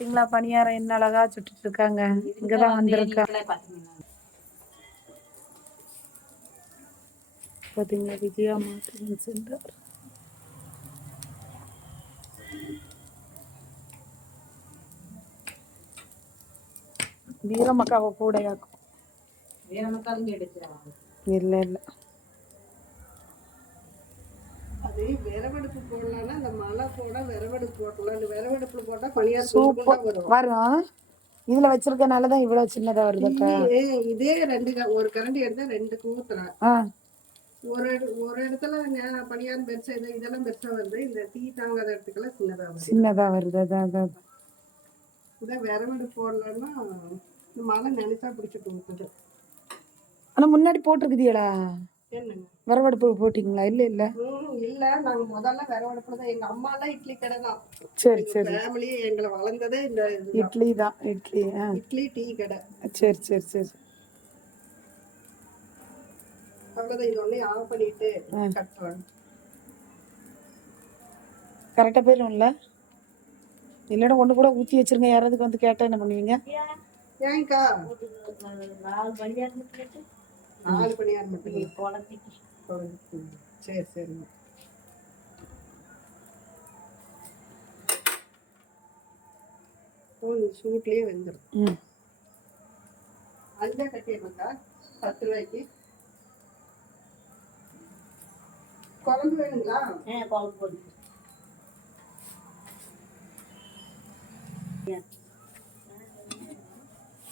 பாத்தீங்களா பணியாரம் என்ன அழகா சுட்டுட்டு இருக்காங்க. இங்கதான் வந்திருக்கா பாத்தீங்களா விஜயா மார்க்கெட் சென்டர். வீரமக்காவை கூடையாக்கும். இல்ல இல்ல அது விறவெடுப்பு போடலாம்னா இந்த மழை போட விறவெடுப்பு போடலாம். இந்த விறவெடுப்புல போட்டா பணியாரம் சூப்பர் வரும். இதுல வச்சிருக்கனாலதான் இவ்வளவு சின்னதா வருது. இதே ஒரு கரண்டி எடுத்தா 2 ஊத்துறேன். ஒரு இடத்துல பணியாரம் பெருசா இதெல்லாம் பெருசா வருது. இந்த தீ தாங்காத இடத்துக்கெல்லாம் சின்னதா வருது. அதான் இதை விறவெடுப்பு போடலாம்னா மழை நினைச்சா பிடிச்சிட்டு ஊத்துது. ஆனா முன்னாடி போட்டிருக்குதியடா என்னங்க விறவடுப்பு போட்டீங்களா? இல்ல இல்ல இல்ல நாங்க முதல்ல விறவடுப்புலதான். எங்க அம்மா எல்லாம் இட்லி கடை தான். சரி சரி. ஃபேமிலி எங்களை வளர்ந்ததே இந்த இட்லி தான். இட்லி டீ கடை. சரி சரி சரி. அவ்வளவுதான். இது ஒண்ணே ஆஃப் பண்ணிட்டு கட் பண்ணு. கரெக்டா போயிரும்ல? இல்லைன்னா ஒண்ணு கூட ஊத்தி வச்சிருங்க. யாராவது வந்து கேட்டா என்ன பண்ணுவீங்க? ஏங்கா 4 பணியாரம் மட்டும். சரி சரி. சூட்லயே வெந்துடும். அஞ்சா கட்டிடுறா 10 ரூபாய்க்கு. குழம்பு வேணுங்களா? குழம்பு போடுங்க.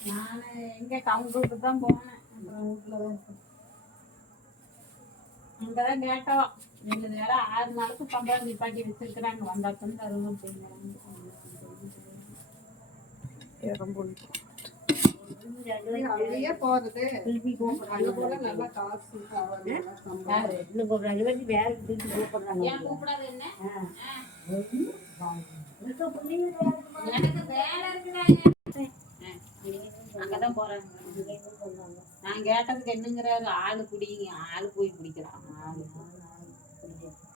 நான் எங்க கவுண்டருக்கு தான் போனேன். அப்புறம் வீட்டுலதான் இருக்கேன். அங்கதான் கேட்டோம். இந்த நேரம் 6 நாளுக்கு பம்பரம் நிப்பாட்டி வச்சிருக்கிறாங்க. வந்தாக்கம் தருவோம் அப்படிங்கிறாங்க. அங்கேயே போறது நல்லா காசு. இன்னும் கூப்பிடுறாங்க. வேற கூப்பிடுறாங்க. கூப்பிடாது என்ன எனக்கு வேலை இருக்குதாங்க. அங்கதான் போறாங்க. நான் கேட்டதுக்கு என்னங்கிறாரு, ஆளு குடிங்க. ஆளு போய் பிடிக்கிறான். ஆளு